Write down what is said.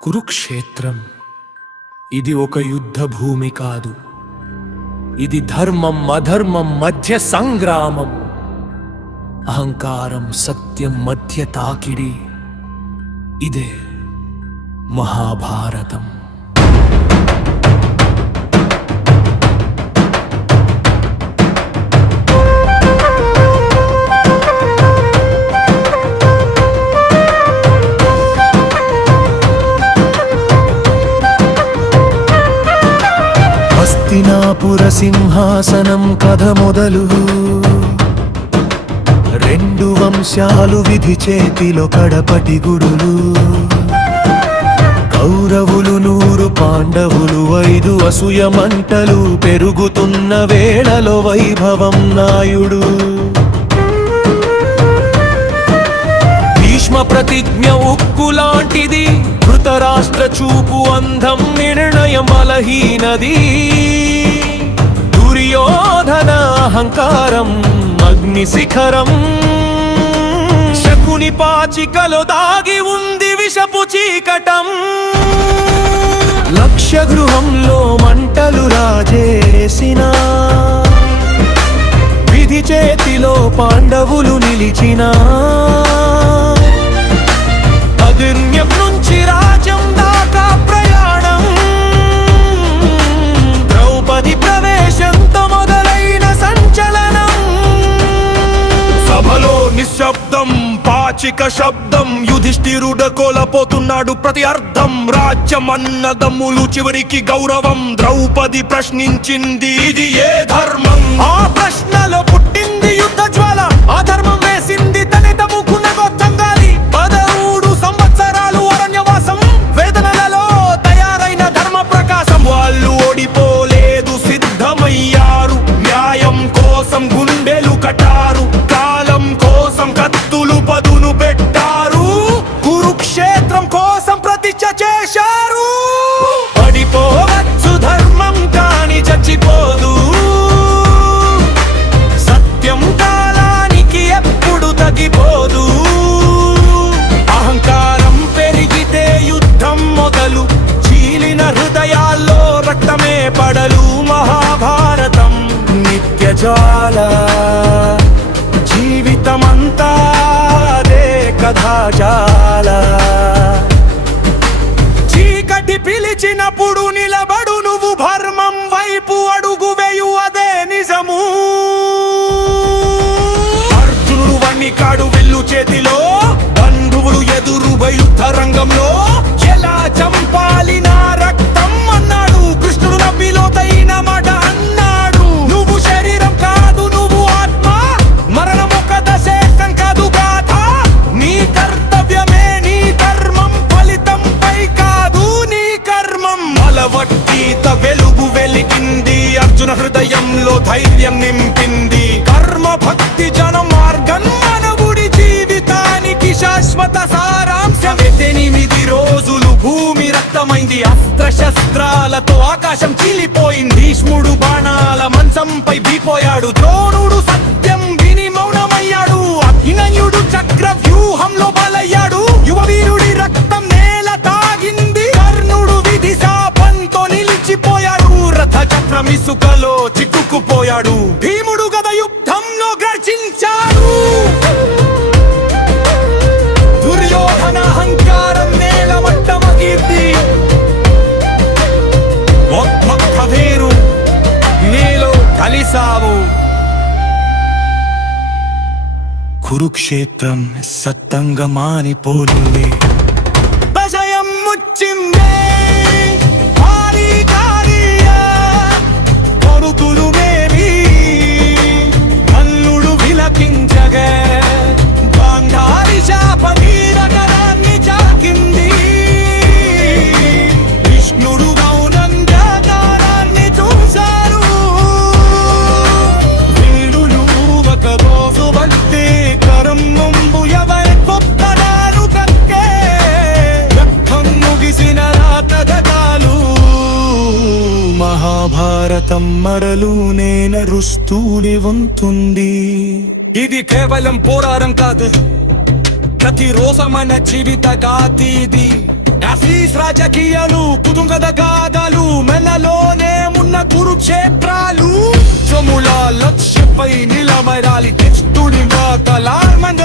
కురుక్షేత్రం ఇది ఒక యుద్ధ భూమి కాదు. ఇది ధర్మం అధర్మం మధ్య సంగ్రామం. అహంకారం సత్యం మధ్య తాకిడి. ఇదే మహాభారతం. హస్తినాపుర సింహాసనం కథ మొదలు. రెండు వంశాలు విధి చేతిలో కడపటి గురులు. కౌరవులు 100 పాండవులు 5 అసూయ మంటలు. పెరుగుతున్న వేళలో వైభవం నాయుడు. భీష్మ ప్రతిజ్ఞ ఉక్కులాంటిది. ధృతరాష్ట్ర చూపు అందం నిర్ణయం బలహీనది. దుర్యోధన అహంకారం అగ్ని శిఖరం. శకుని పాచికలో దాగి ఉంది విషపు చీకటం. లక్ష్య గృహంలో మంటలు రాజేసిన. విధి చేతిలో పాండవులు నిలిచిన. అదుర్యం నుంచి రాజ్యం దాకా ప్రయాణం. ద్రౌపది ప్రవేశంతో మొదలైన సంచలనం. సభలో నిశ్శబ్దం పాచిక శబ్దం. యుధిష్ఠిరుడ కోల్పోతున్నాడు ప్రతి అర్థం. రాజ్యం అన్నదమ్ములు చివరికి గౌరవం. ద్రౌపది ప్రశ్నించింది ఇది ఏ ధర్మం. ఆ ప్రశ్నలో పుట్టింది యుద్ధ జ్వాల. ఆ ధర్మం వేసింది తనిత ముక్కున గొత్తంగాలి. 13 సంవత్సరాలు అరణ్యవాసం. వేదనలలో తయారైన ధర్మ ప్రకాశం. వాళ్ళు ఓడిపోలేదు సిద్ధమయ్యారు. న్యాయం కోసం గుండెలు కట్టారు. కాలం కోసం కత్తులు పదును పెట్టారు. కురుక్షేత్రం కోసం ప్రతిజ్ఞ చేశారు. పడిపోవచ్చు ధర్మం కాని చచ్చిపోదు. సత్యం కాలానికి ఎప్పుడు తగ్గిపోదు. అహంకారం పెరిగితే యుద్ధం మొదలు. చీలిన హృదయాల్లో రక్తమే పడలు. మహాభారతం నిత్య జ్వాల. జీవితమంతా అదే కథాజాల. చీకటి పిలిచినప్పుడు నిలబడు నువ్వు. ధర్మం వైపు అడుగు వేయు అదే నిజము. అర్జునుడు వన్నికాడు విల్లు చేతిలో. బంధువులు ఎదురు యుద్ధ రంగంలో. ఎలా చంపాలి నా రక్తం అన్నాడు. కృష్ణుడు నవ్విలోతైన మాట అన్నాడు. నువ్వు శరీరం కాదు నువ్వు ఆత్మ. మరణం ఒక దశేకం కాదు గాథ. నీ కర్తవ్యమే నీ ధర్మం. ఫలితం పై కాదు నీ కర్మం. అలవట్టీత వెలుగు వెలిగింది. అర్జున హృదయంలో ధైర్యం నింపింది. కర్మ భక్తి జన మార్గం మనవుడి జీవితానికి శాశ్వత సారాంశం. 8 రోజులు భూమి రక్తమైంది. అస్త్ర శస్త్రాలతో ఆకాశం చీలిపోయింది. భీష్ముడు బాణాల మంచంపై బీపోయాడు. ద్రోణుడు సత్యం విని మౌనమయ్యాడు. అభినయుడు చక్ర వ్యూహంలో బలయ్యాడు. యువవీరుడి రక్తం నేల తాగింది. కర్ణుడు విధి శాపంతో నిలిచిపోయాడు. రథ చక్రం ఇసుకలో చిక్కుకుపోయాడు. భీముడు గద యుద్ధంలో గర్జించాడు. దుర్యోధన అహంకారం నేల మట్టమగిద్ది. ఒక్క వేరు నీలో కలిసావు. కురుక్షేత్రం సత్తంగా మారిపోయింది. భయం ముచ్చిందే. భారీ కార్య కొరుకులు మేవి. కల్లుడు విలకించగా గాంధారి శాపని నగరాన్ని చాకింది. విష్ణుడు గౌనంగా దారాన్ని చూశారు. వీరులు ఒక రోజు బట్టి కరం ముందు ఎవరి గొప్పదారు కక్కే. రక్తం ముగిసిన రాతగతాలు. మహాభారతం మరలు నేనరుస్తూనే ఉంటుంది. ఇది కేవలం పోరాటం కాదు. ప్రతిరోజు మన జీవిత గాథ ఇది. గ్రాఫీస్ రాజకీయాలు కుతుంగద గాథలు మెనలోనే ఉన్న కురుక్షేత్రాలు జముల లక్ష్యపై నిలబడాలి తెచ్చుడి మాతలార్మంగ